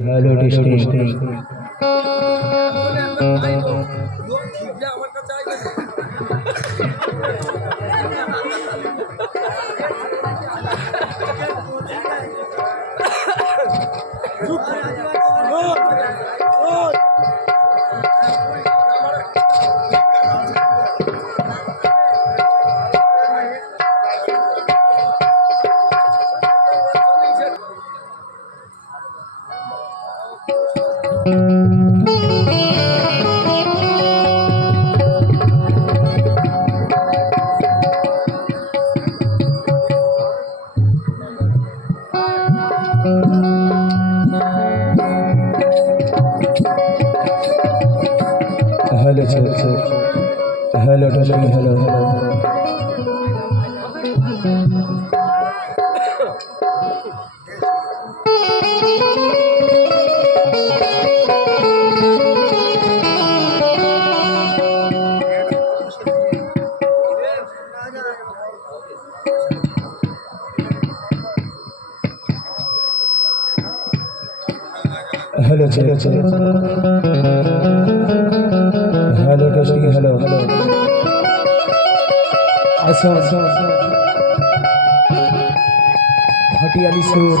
Hello, testing. Hello, check. Hello, testing. Hello. Hello, check. Hello, testing. Hello. Asa. Hatiali sur.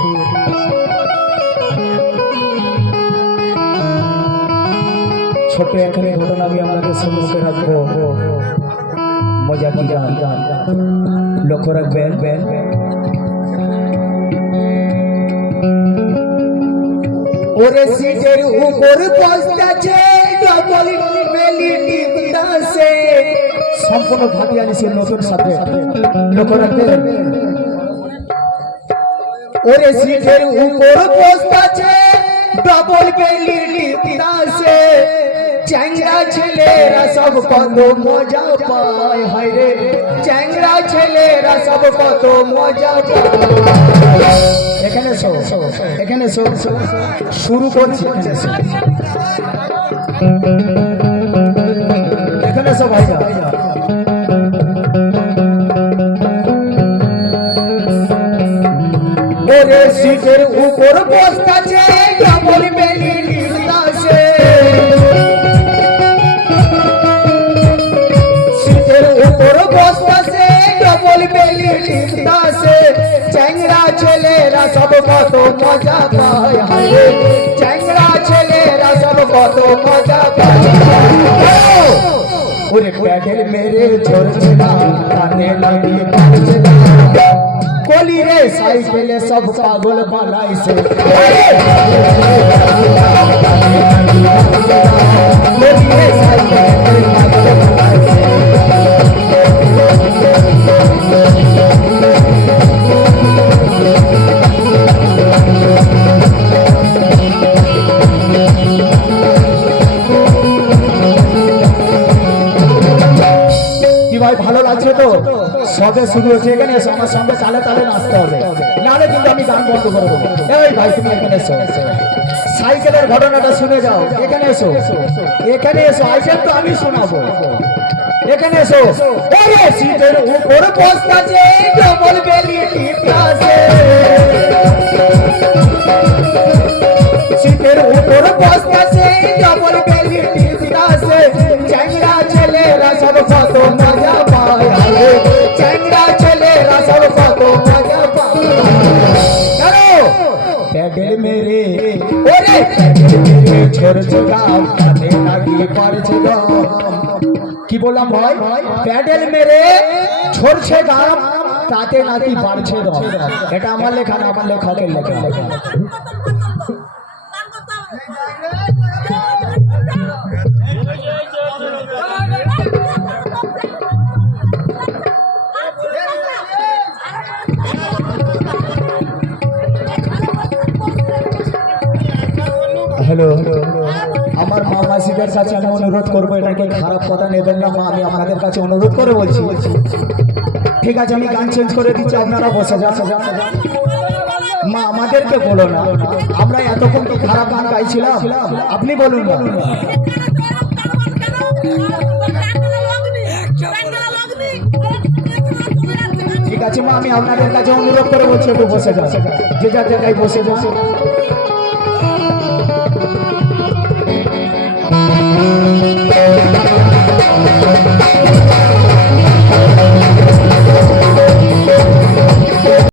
ছোট একখানি ঘটনা আমি আপনাদের সম্মুখে রাখবো। মজা কি গান লক্ষ্য রাখবেন। ওরে সিটের উপর বসতাছে ডবল বেলি টিপতাছে। সম্পূর্ণ ভাটিয়ালি সে নতুন সাথে লক্ষ্য রাখবেন। ওরে সিটের উপর বসতাছে ডবল বেলি টিপতাছে। চ্যাংড়া ছেলেরা সব কত মজা পায়, হায় রে চ্যাংড়া ছেলেরা সব কত মজা পায়। এখানে শুরু করছি। এখানে সব ভাইরা ওরে সিটের উপর বসতাছে ডবল বেলি টিপতাছে। সিটের উপর বসতাছে ডবল বেলি টিপতাছে। চ্যাংড়া ছেলেরা সব কত মজা পায়, হায় রে চ্যাংড়া ছেলেরা সব কত মজা পায়। ওরে প্যাডেল মেরে ঝরছে না, কানে লাগিয়ে কাটছে না। কলি রে সাইকেলে সব পাগল বানাইছে। কলি রে সাইকেলে পাগল বানাইছে। ভালো লাগছে তো? সবে শুরু হয়েছে। এখানে এসো, আমার সঙ্গে তালে তালে নাচতে হবে, নাহলে কিন্তু আমি গান বন্ধ করে দেবো। এই ভাই তুমি এখানে এসো, সাইকেলের ঘটনাটা শুনে যাও। এখানে এসো, এখানে এসো, আইসেন তো আমি শোনাবো। এখানে এসো। ওরে সিটের উপর বসতাছে ডবল বেলি টিপতাছে। সিটের উপর বসতাছে ডবল বেলি টিপতাছে। চ্যাংড়া ছেলেরা সব কত মজা পায়, হায় চ্যাংড়া ছেলেরা সব কত মজা পায়। প্যাডেল মেরে ওরে ঝরছে গাম, কানে লাগিয়ে পারছে গাম। কি বললাম ভাই? প্যাডেল মেরে ঝরছে গাম, তাতে নাকি বাড়ছে দম। এটা আমার লেখা না, আমার লেখকের লেখা। হ্যালো, আমার মা মাসিদের কাছে আমি অনুরোধ করবো, এটাকে খারাপ কথা নেবেন না মা, আমি আপনাদের কাছে অনুরোধ করে বলছি। ঠিক আছে, আমি গান চেঞ্জ করে দিচ্ছি, আপনারা বসে যান। মা আমাদেরকে বলো না, আমরা এতক্ষণ কি খারাপ গান গাইছিলাম? আপনি বলুন না। ঠিক আছে মা, আমি আপনাদের কাছে অনুরোধ করে বলছি একটু বসে যান, যে যার জায়গায় বসে বসে। ও